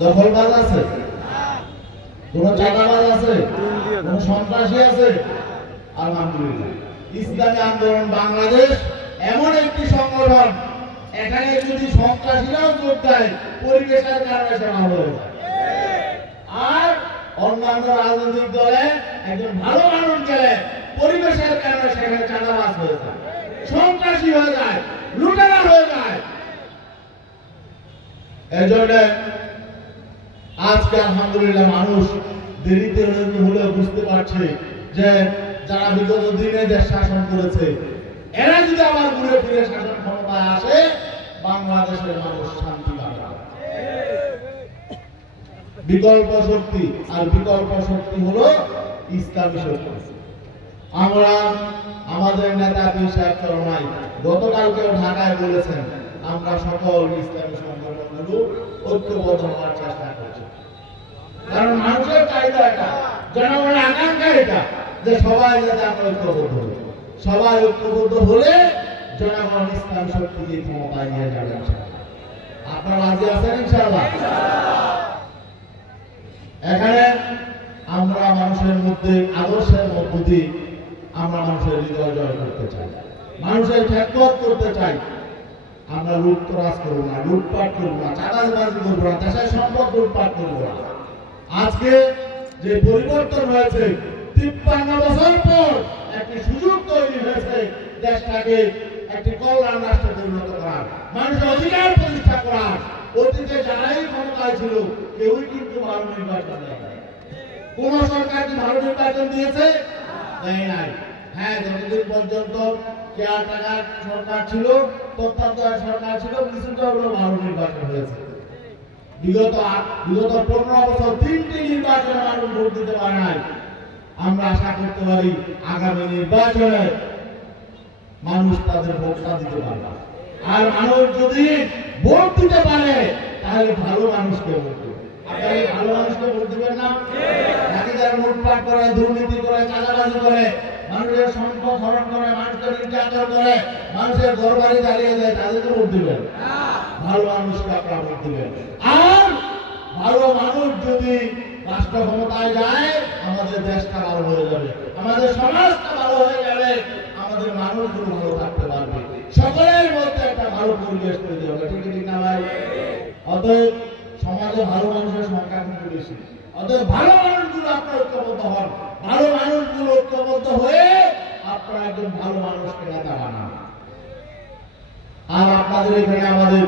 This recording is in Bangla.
দখলবাজ আছে, কোন চাঁদাবাজ আছে, কোন সন্ত্রাসী আছে? আলহামদুলিল্লাহ, ইসলামী আন্দোলন বাংলাদেশ এমন একটি সংগঠন, এখানে যদি সন্ত্রাসীরাও যোগ দেয় পরিবেশের কারণে সে ভালো হয়ে যায়। আর অন্যান্য রাজনৈতিক দলে একজন ভালো মানুষ গেলে পরিবেশের কারণে সেখানে চাঁদাবাজ হয়ে যায়, সন্ত্রাসী হয়ে যায়, লুটেরা হয়ে যায়। এজন্য আজকে আলহামদুলিল্লাহ মানুষ দেরিতে হলেও বুঝতে পারছে যে যারা বিগত দিনে দেশ শাসন করেছে এরা যদি আবার ঘুরে ফিরে শাসন ক্ষমতায় আসে বাংলাদেশের মানুষ শান্তি পাবে। বিকল্প শক্তি, আর বিকল্প শক্তি হলো ইসলামী শক্তি। আমরা আমাদের নেতা পীর সাহেব চরমাই গতকালকেও ঢাকায় বলেছেন আমরা সকল ইসলামী সংগঠনগুলো ঐক্যবদ্ধ হওয়ার চেষ্টা করছি, কারণ মানুষের চাহিদা এটা, জনগণের আকাঙ্ক্ষা এটা যে সবাই যাতে আমরা ঐক্যবদ্ধ হই। সবাই ঐক্যবদ্ধ হলে জনগণ ইসলামী শক্তিকে ক্ষমতায় নিয়ে যাবে। আপনারা রাজি আছেন ইনশাআল্লাহ? এখানে আমরা মানুষের মধ্যে আদর্শের মধ্য দিয়ে আমরা মানুষের হৃদয় জয় করতে চাই, মানুষের খেদমত করতে চাই। আমরা লুটতরাজ করবো না, লুটপাট করবো না, চাঁদাবাজি করবো না, দেশের সম্পদ লুটপাট করবো না। আজকে যে পরিবর্তন হয়েছে 53 বছর পর একটি সুযোগ তৈরি হয়েছে দেশটাকে একটি কল্যাণ রাষ্ট্রে পরিণত করার, মানুষের অধিকার প্রতিষ্ঠা করার। অতীতে যারাই ক্ষমতায় ছিল কেউই কিন্তু ভালো নির্বাচন দেয় নাই। কোন সরকার কি ভালো নির্বাচন দিয়েছে? দেয় নাই। হ্যাঁ, যতদিন পর্যন্ত কেয়ারটেকার সরকার ছিল, তত্ত্বাবধায়ক সরকার ছিল, কিছুটা হলেও ভালো নির্বাচন হয়েছে। বিগত 15 বছর 3টি নির্বাচনে মানুষ ভোট দিতে পারে নাই। আমরা আশা করতে পারি আগামী নির্বাচনে মানুষ তাদের ভোটটা দিতে পারবে। আর মানুষ যদি ভোট দিতে পারে তাহলে ভালো মানুষকে ভোট দেবে। আপনারা ভালো মানুষকে ভোট দিবেন না? নাকি যারা লুটপাট করে, দুর্নীতি করে, চাঁদাবাজি করে, মানুষের সম্পদ হরণ করে, মানুষকে নির্যাতন করে, মানুষের ঘর বাড়ি জ্বালিয়ে দেয়, তাদেরকে ভোট দিবেন? ভালো মানুষকে আপনারা ভোট দিবেন। আর ভালো মানুষ যদি রাষ্ট্র ক্ষমতায় যায় আমাদের দেশটা ভালো হয়ে যাবে, আমাদের সমাজটা ভালো হয়ে যাবে, আমাদের মানুষগুলো ভালো থাকতে পারবে, সকলের মধ্যে একটা ভালো পরিবেশ তৈরি হবে। ঠিক না ভাই? অতএব সমাজে ভালো মানুষের সংখ্যা কিন্তু বেশি। অতএব ভালো মানুষগুলো আপনারা ঐক্যবদ্ধ হন, ভালো মানুষগুলো ঐক্যবদ্ধ হয়ে আপনারা একজন ভালো মানুষকে নেতা বানান। আর আপনাদের এখানে আমাদের